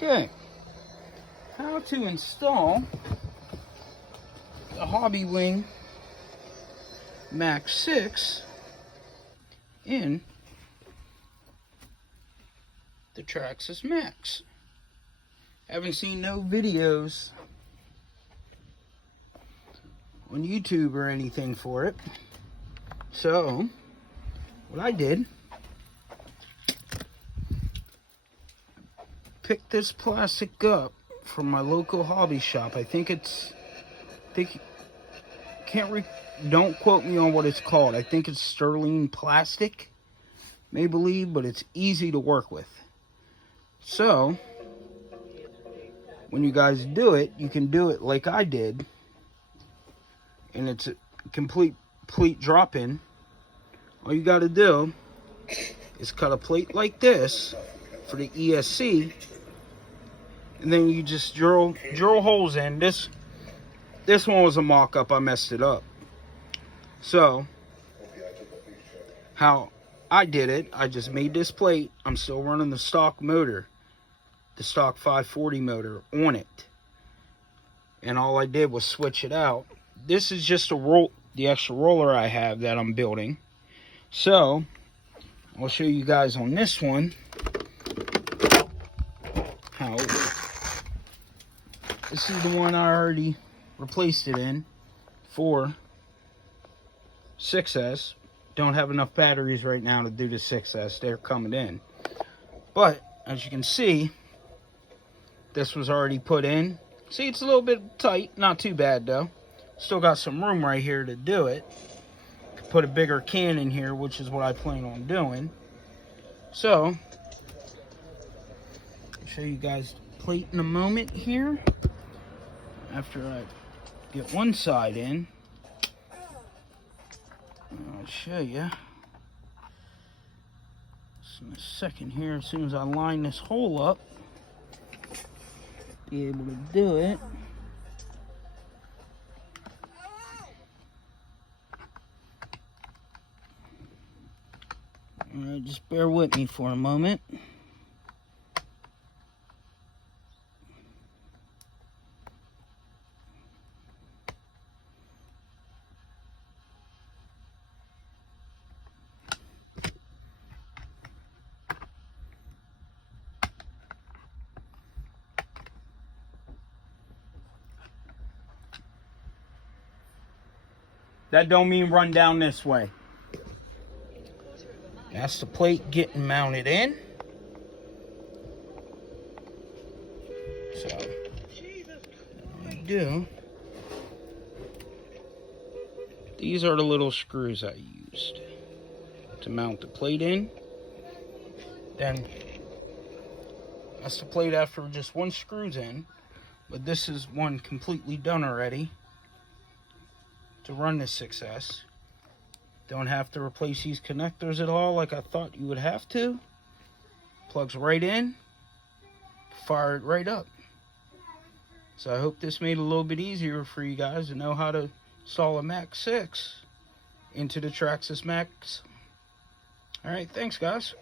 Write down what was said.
Okay, how to install the hobbywing max 6 in the Traxxas Maxx. Haven't seen no videos on YouTube or anything for it. So, what I did, picked this plastic up from my local hobby shop. Don't quote me on what it's called. I think it's sterling plastic, may believe, but it's easy to work with. So, when you guys do it, you can do it like I did, and it's a complete drop-in. All you got to do is cut a plate like this for the ESC, and then you just drill holes in. This one was a mock-up. I messed it up. So, how I did it, I just made this plate. I'm still running the stock motor, the stock 540 motor on it, and all I did was switch it out. This is just the extra roller I have that I'm building. So, I'll show you guys on this one how it works. This is the one I already replaced it in for 6S. Don't have enough batteries right now to do the 6S. They're coming in. But, as you can see, this was already put in. See, it's a little bit tight. Not too bad, though. Still got some room right here to do it. Put a bigger can in here, which is what I plan on doing. So, I'll show you guys the plate in a moment here. After I get one side in, I'll show you. Just in a second here, as soon as I line this hole up, be able to do it. Alright, just bear with me for a moment. That don't mean run down this way. That's the plate getting mounted in. So, what I do, these are the little screws I used to mount the plate in. Then, that's the plate after just one screw's in. But this is one completely done already to run this 6S. Don't have to replace these connectors at all like I thought you would have to. Plugs right in, fire it right up. So I hope this made it a little bit easier for you guys to know how to install a max 6 into the Traxxas Maxx. Alright, thanks guys.